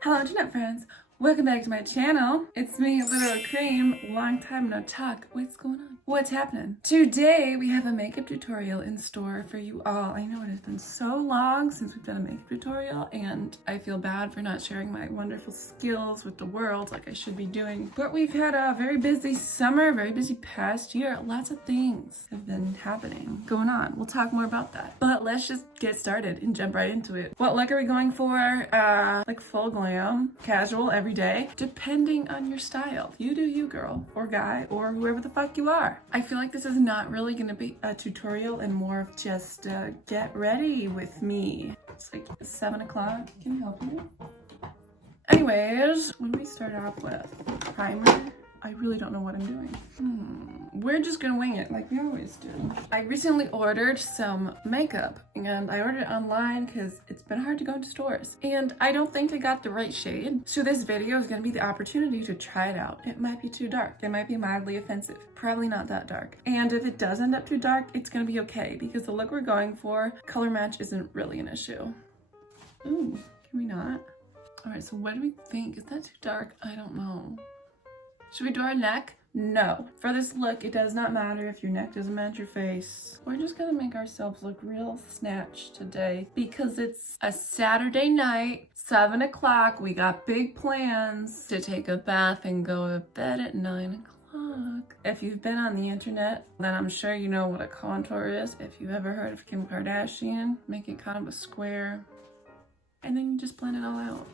Hello internet friends, welcome back to my channel. It's me, LiteralCream. Long time no talk. What's going on? What's happening? Today we have a makeup tutorial in store for you all. I know it has been so long since we've done a makeup tutorial and I feel bad for not sharing my wonderful skills with the world like I should be doing. But we've had a very busy summer, very busy past year. Lots of things have been happening, going on. We'll talk more about that. But let's just get started and jump right into it. What look are we going for? Like full glam, casual, every day, depending on your style. You do you, girl, or guy, or whoever the fuck you are. I feel like this is not really gonna be a tutorial and more of just get ready with me. It's like 7 o'clock. Can you help me? Anyways, when we start off with primer, I really don't know what I'm doing. We're just gonna wing it like we always do. I recently ordered some makeup and I ordered it online because it's been hard to go into stores. And I don't think I got the right shade. So this video is gonna be the opportunity to try it out. It might be too dark. It might be mildly offensive. Probably not that dark. And if it does end up too dark, it's gonna be okay because the look we're going for, color match isn't really an issue. Ooh, can we not? All right, so what do we think? Is that too dark? I don't know. Should we do our neck? No. For this look, it does not matter if your neck doesn't match your face. We're just gonna make ourselves look real snatched today because it's a Saturday night, 7 o'clock. We got big plans to take a bath and go to bed at 9 o'clock. If you've been on the internet, then I'm sure you know what a contour is. If you've ever heard of Kim Kardashian, make it kind of a square. And then you just blend it all out.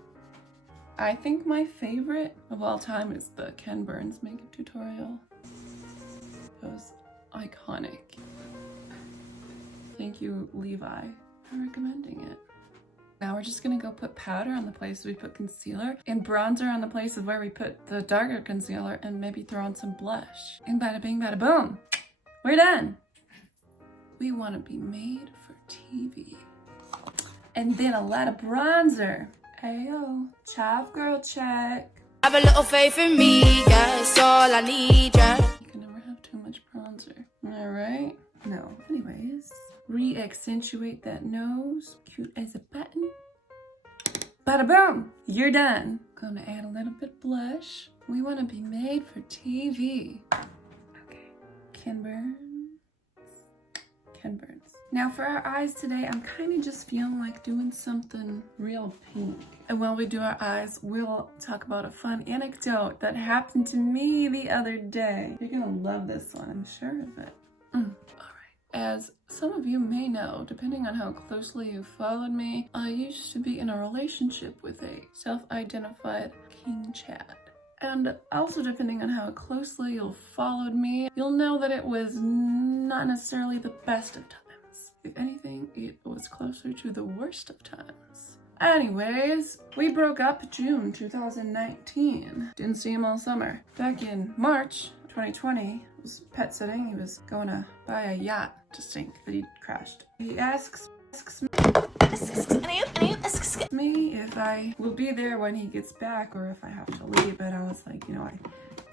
I think my favorite of all time is the Ken Burns makeup tutorial. It was iconic. Thank you, Levi, for recommending it. Now we're just gonna go put powder on the places we put concealer and bronzer on the places where we put the darker concealer and maybe throw on some blush. And bada bing, bada boom, we're done. We wanna be made for TV. And then a lot of bronzer. Ayo, child girl check. Have a little faith in me, that's all I need, yeah. You can never have too much bronzer. All right? No. Anyways, re-accentuate that nose. Cute as a button. Bada boom! You're done. Gonna add a little bit blush. We want to be made for TV. Okay. Ken Burns. Ken Burns. Now for our eyes today, I'm kind of just feeling like doing something real pink. And while we do our eyes, we'll talk about a fun anecdote that happened to me the other day. You're gonna love this one, I'm sure of it. All right. As some of you may know, depending on how closely you followed me, I used to be in a relationship with a self-identified King Chad. And also depending on how closely you followed me, you'll know that it was not necessarily the best of times. If anything, it was closer to the worst of times. Anyways, we broke up June 2019. Didn't see him all summer. Back in March 2020, I was pet sitting. He was going to buy a yacht to sink, but he crashed. He asks me if I will be there when he gets back or if I have to leave, but I was like, I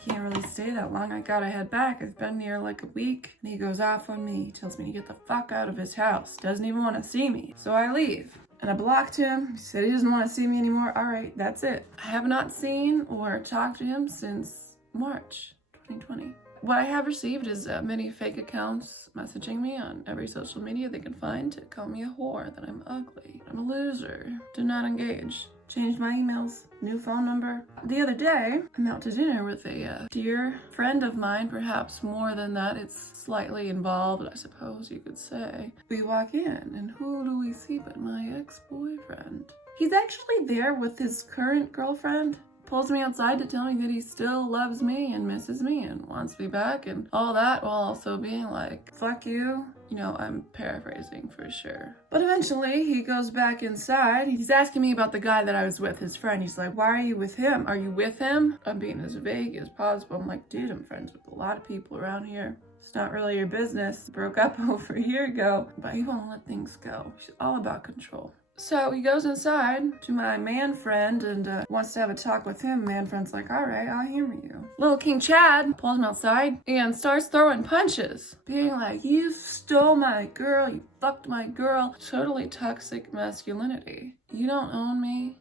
can't really stay that long. I gotta head back. I've been here like a week. And he goes off on me. He tells me to get the fuck out of his house. Doesn't even want to see me. So I leave. And I blocked him. He said he doesn't want to see me anymore. All right, that's it. I have not seen or talked to him since March 2020. What I have received is many fake accounts messaging me on every social media they can find to call me a whore, that I'm ugly, I'm a loser, do not engage. Changed my emails, new phone number. The other day, I'm out to dinner with a dear friend of mine, perhaps more than that. It's slightly involved, I suppose you could say. We walk in, and who do we see but my ex-boyfriend? He's actually there with his current girlfriend. Pulls me outside to tell me that he still loves me and misses me and wants me back and all that, while also being like, fuck you. I'm paraphrasing for sure. But eventually he goes back inside. He's asking me about the guy that I was with, his friend. He's like, why are you with him? Are you with him? I'm being as vague as possible. I'm like, dude, I'm friends with a lot of people around here. It's not really your business. Broke up over a year ago, but he won't let things go. She's all about control. So he goes inside to my man friend and wants to have a talk with him. Man friend's like, all right, I'll humor you. Little King Chad pulls him outside and starts throwing punches, being like, you stole my girl, you fucked my girl. Totally toxic masculinity. You don't own me.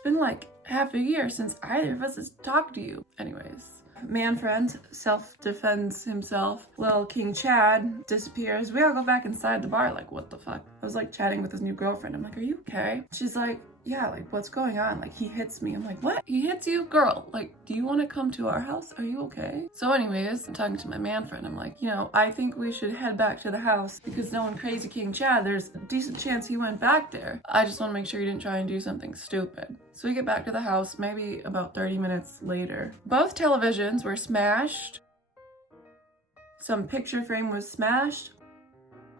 It's been like half a year since either of us has talked to you. Anyways, man friend self-defends himself. Little King Chad disappears. We all go back inside the bar like, what the fuck? I was like chatting with his new girlfriend. I'm like, are you okay? She's like, yeah, like what's going on? Like he hits me. I'm like, what? He hits you? Girl, like, do you want to come to our house? Are you okay? So anyways, I'm talking to my man friend. I'm like, you know, I think we should head back to the house because knowing crazy King Chad, there's a decent chance he went back there. I just want to make sure he didn't try and do something stupid. So we get back to the house maybe about 30 minutes later. Both televisions were smashed. Some picture frame was smashed.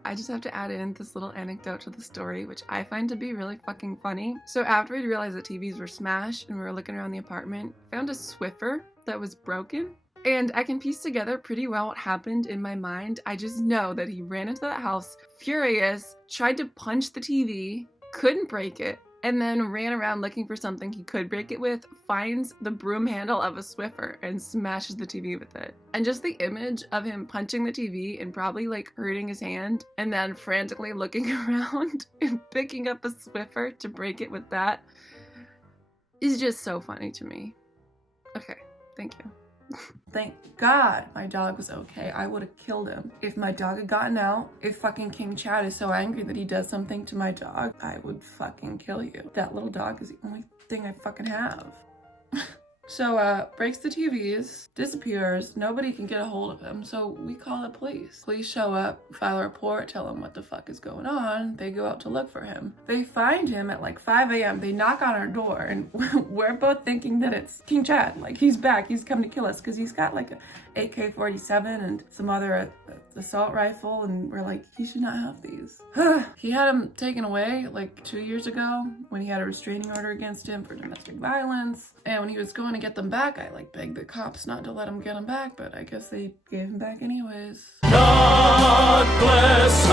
I just have to add in this little anecdote to the story, which I find to be really fucking funny. So after we realized that TVs were smashed and we were looking around the apartment, I found a Swiffer that was broken. And I can piece together pretty well what happened in my mind. I just know that he ran into that house furious, tried to punch the TV, couldn't break it, and then ran around looking for something he could break it with, finds the broom handle of a Swiffer and smashes the TV with it. And just the image of him punching the TV and probably like hurting his hand and then frantically looking around and picking up a Swiffer to break it with that is just so funny to me. Okay, thank you. Thank God my dog was okay. I would have killed him. If my dog had gotten out, if fucking King Chad is so angry that he does something to my dog, I would fucking kill you. That little dog is the only thing I fucking have. So, breaks the TVs, disappears, nobody can get a hold of him, so we call the police. Police show up, file a report, tell him what the fuck is going on, they go out to look for him. They find him at like 5 a.m., they knock on our door, and we're both thinking that it's King Chad, like he's back, he's come to kill us, because he's got like a AK-47 and some other assault rifle, and we're like, he should not have these. He had him taken away like 2 years ago when he had a restraining order against him for domestic violence, and when he was going to get them back, I like begged the cops not to let him get him back, but I guess they gave him back anyways. God bless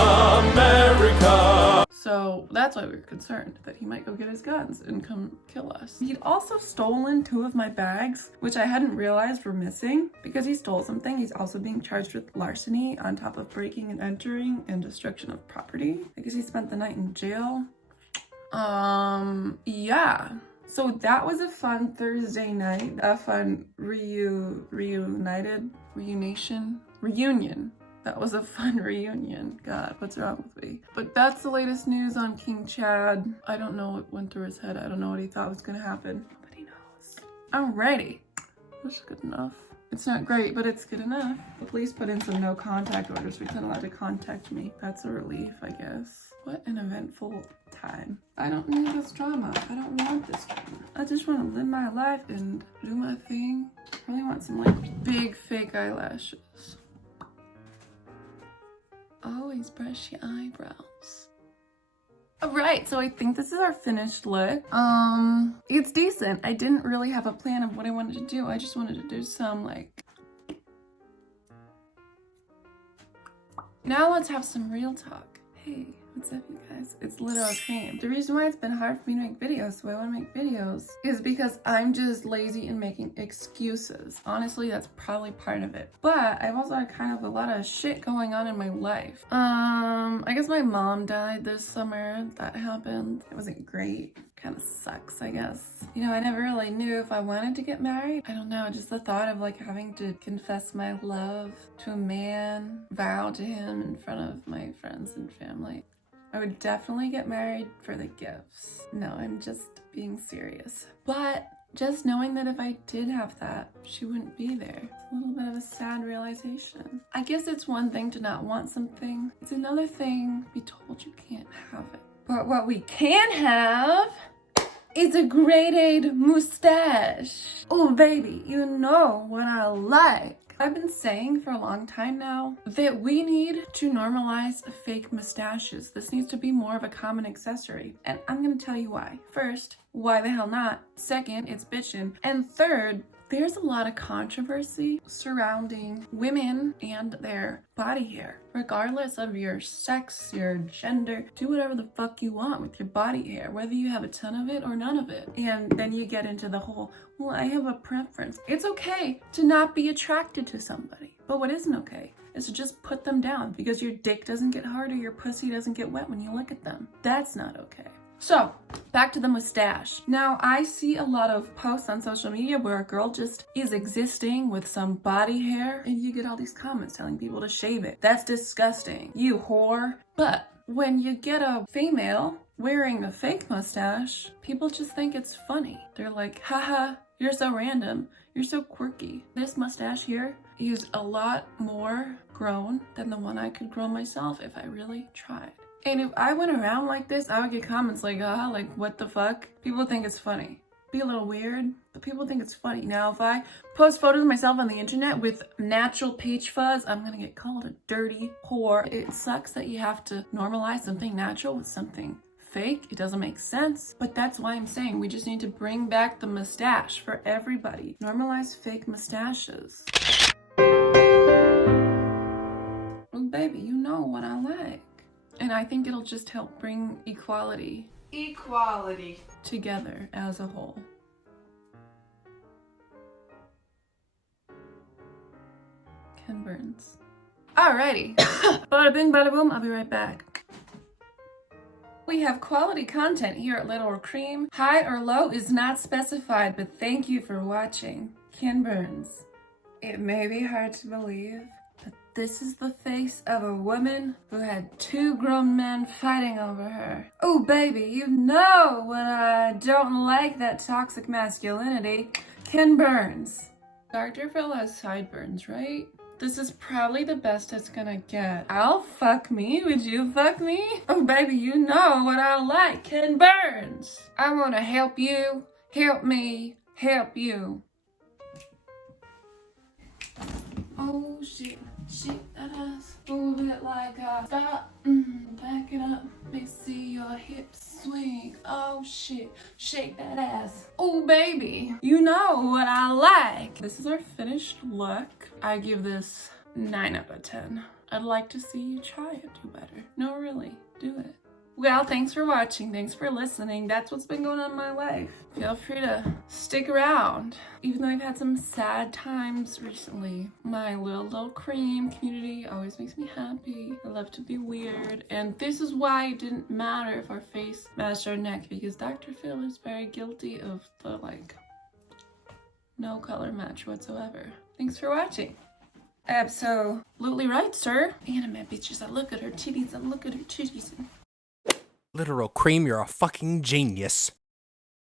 America. So that's why we were concerned that he might go get his guns and come kill us. He'd also stolen 2 of my bags, which I hadn't realized were missing. Because he stole something, he's also being charged with larceny on top of breaking and entering and destruction of property. Because he spent the night in jail. Yeah. So that was a fun Thursday night, a fun reunion. That was a fun reunion. God, what's wrong with me? But that's the latest news on King Chad. I don't know what went through his head. I don't know what he thought was gonna happen. Nobody knows. Alrighty. That's good enough. It's not great, but it's good enough. The police put in some no contact orders. We couldn't allowed to contact me. That's a relief, I guess. What an eventful time. I don't need this drama. I don't want this drama. I just want to live my life and do my thing. I really want some like big fake eyelashes. Always brush your eyebrows. Alright, so I think this is our finished look. It's decent. I didn't really have a plan of what I wanted to do. I just wanted to do some like... Now let's have some real talk. Hey, what's up you guys? It's LiteralCream. The reason why it's been hard for me to make videos, why I want to make videos, is because I'm just lazy and making excuses. Honestly, that's probably part of it. But I've also had kind of a lot of shit going on in my life. I guess my mom died this summer. That happened. It wasn't great. Kind of sucks, I guess. You know, I never really knew if I wanted to get married. I don't know, just the thought of like having to confess my love to a man, vow to him in front of my friends and family. I would definitely get married for the gifts. No, I'm just being serious. But just knowing that if I did have that, she wouldn't be there. It's a little bit of a sad realization. I guess it's one thing to not want something. It's another thing to be told you can't have it. But what we can have is a grade-A mustache. Oh baby, you know what I like. I've been saying for a long time now that we need to normalize fake mustaches. This needs to be more of a common accessory. And I'm gonna tell you why. First, why the hell not? Second, it's bitchin'. And third, there's a lot of controversy surrounding women and their body hair. Regardless of your sex, your gender, do whatever the fuck you want with your body hair, whether you have a ton of it or none of it. And then you get into the whole, well, I have a preference. It's okay to not be attracted to somebody. But what isn't okay is to just put them down because your dick doesn't get hard or your pussy doesn't get wet when you look at them. That's not okay. So, back to the mustache. Now, I see a lot of posts on social media where a girl just is existing with some body hair, and you get all these comments telling people to shave it. That's disgusting. You whore. But when you get a female wearing a fake mustache, people just think it's funny. They're like, haha, you're so random. You're so quirky. This mustache here is a lot more grown than the one I could grow myself if I really tried. And if I went around like this, I would get comments like, like, what the fuck? People think it's funny. Be a little weird, but people think it's funny. Now, if I post photos of myself on the internet with natural peach fuzz, I'm gonna get called a dirty whore. It sucks that you have to normalize something natural with something fake. It doesn't make sense, but that's why I'm saying we just need to bring back the mustache for everybody. Normalize fake mustaches. Oh, baby, you know what I like. And I think it'll just help bring equality together as a whole. Ken Burns. Alrighty. Bada bing, bada boom. I'll be right back. We have quality content here at LiteralCream. High or low is not specified, but thank you for watching. Ken Burns. It may be hard to believe, but this is the face of a woman who had 2 grown men fighting over her. Oh, baby, you know when I don't like that toxic masculinity. Ken Burns. Dr. Phil has sideburns, right? This is probably the best it's gonna get. I'll fuck me. Would you fuck me? Oh, baby, you know what I like. Ken Burns. I wanna help you, help me, help you. Oh, shit, that ass. Move it like a stop. Back it up. Let me see your hips swing. Oh, shit, shake that ass. Oh, baby, you know what I like. This is our finished look. I give this 9 out of 10. I'd like to see you try it. Do better. No, really, do it. Well, thanks for watching. Thanks for listening. That's what's been going on in my life. Feel free to stick around. Even though I've had some sad times recently, my little cream community always makes me happy. I love to be weird. And this is why it didn't matter if our face matched our neck, because Dr. Phil is very guilty of the, no color match whatsoever. Thanks for watching. Absolutely right, sir. Anime bitches, I look at her titties and look at her titties. LiteralCream, you're a fucking genius.